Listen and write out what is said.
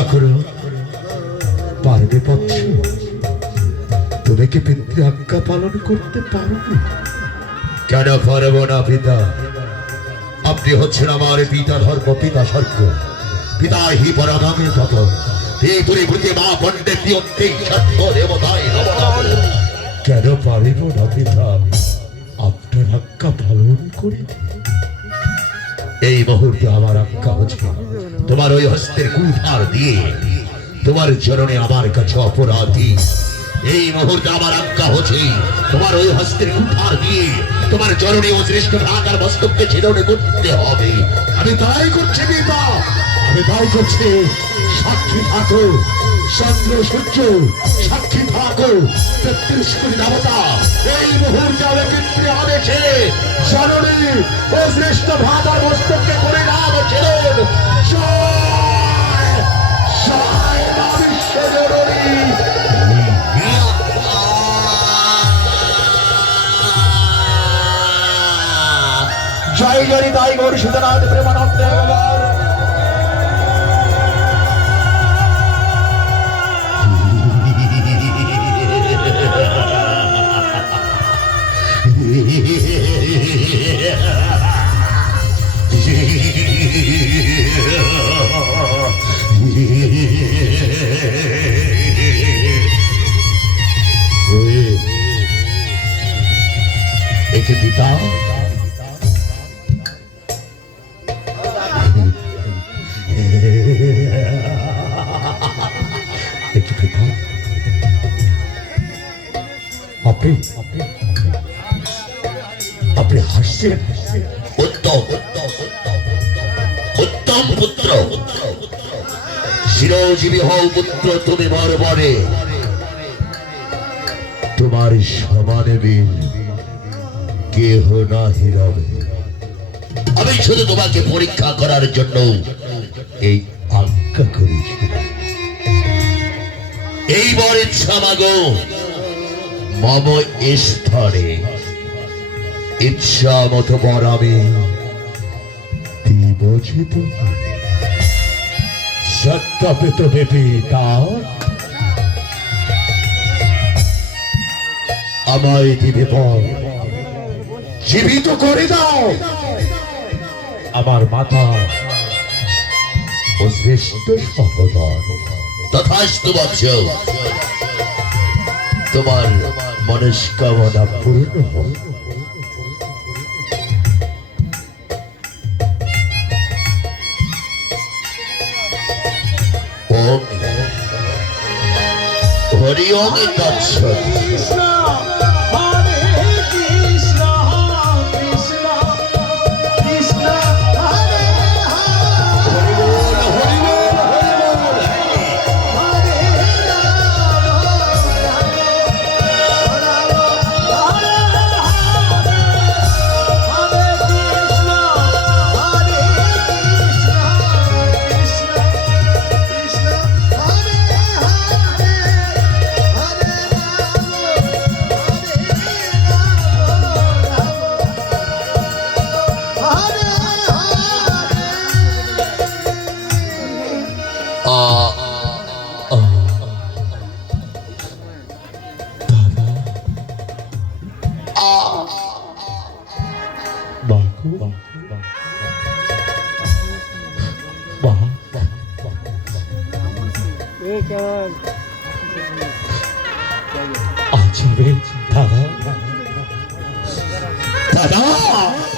করো পারবে পথ। তুমি কি পিতৃ আজ্ঞা পালন করতে পারবে। কেন পারব না পিতা? আপনি হচ্ছেন আমার পিতা ধর্ম পিতা স্বর্গ। পিতা হি পরাগামী তত এই পরিভূতি মা পণ্ডে প্রিয়ন্তে সত্য দেবতায়। কেন পারিব না পিতা? আপনার আজ্ঞা পালন করিতে। এই মুহূর্তে আমার আজ্ঞা হচ্ছে তোমার ওই হস্তের কুঠার দিয়ে তোমার চরণে আমার কাছে অপরাধী। এই মুহূর্তে আমার আজ্ঞা হচ্ছে তোমার ওই হস্তের কুঠার দিয়ে তোমার চরণে ও শ্রেষ্ঠ ভাগার মস্তককে ছেদনে করতে হবে। আমি তাই করছি, পিতা। আমি তাই করছি। সাক্ষী থাকো। চন্দ্র সূর্য, সাক্ষী থাকো তেত্রিশ কোটি দেবতা। এই মুহূর্তে পিতৃ আদেশে চরণে ও শ্রেষ্ঠ ভাগার মস্তককে করে নাম ছেদন জয় জয় তাই গৌর সুতরাং প্রেমানন্দ আপনি আপনি হাসছেন উত্তম উত্তম পুত্র চিরজীবী হও পুত্র তুমি তোমার সমানে বীর কেহ না হিরাবে আমি শুধু তোমাকে পরীক্ষা করার জন্য এই আজ্ঞা করেছি এইবার ইচ্ছা মাগো। মম স্তরে ইচ্ছা মতো বর আমি দিব যে তোমার। সত্যাপিত দেবী আমায় দিবে পর। জীবিত করে দাও। আমার মাথা ও শ্রেষ্ঠ সহদর তথাস্তু বৎস। তোমার মনস্কামনা পূর্ণ হোক। হরি ওম তৎসৎ। 왜저 아침에 다가 다가